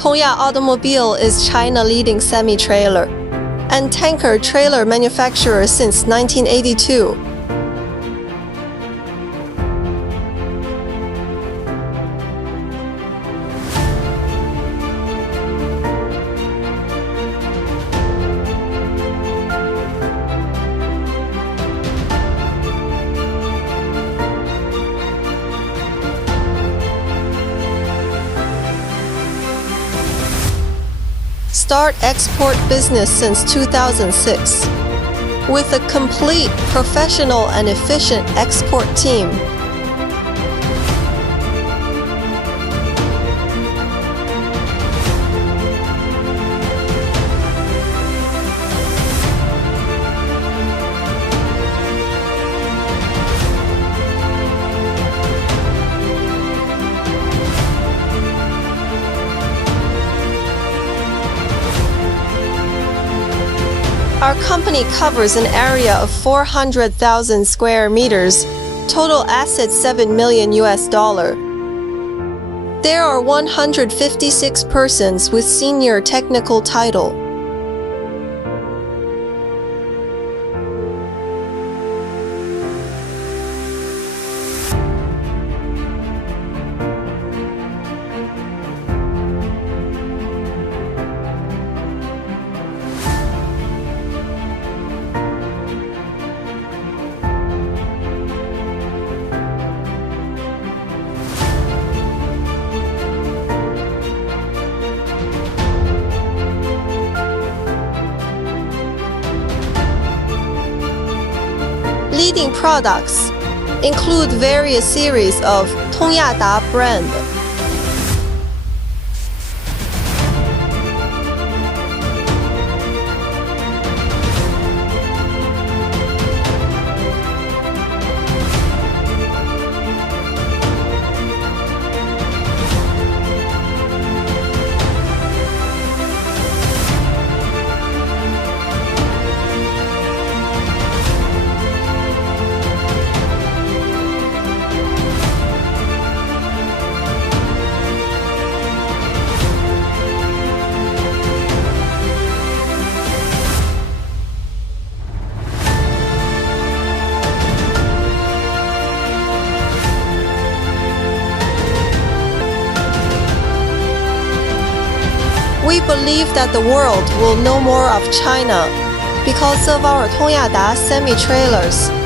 Tongya Automobile is China's leading semi-trailer and tanker trailer manufacturer since 1982. Start export business since 2006 with a complete, professional and efficient export team. Our company covers an area of 400,000 square meters, total assets $7 million. There are 156 persons with senior technical title. Leading products include various series of Tongya brand. We believe that the world will know more of China because of our Tongya semi-trailers.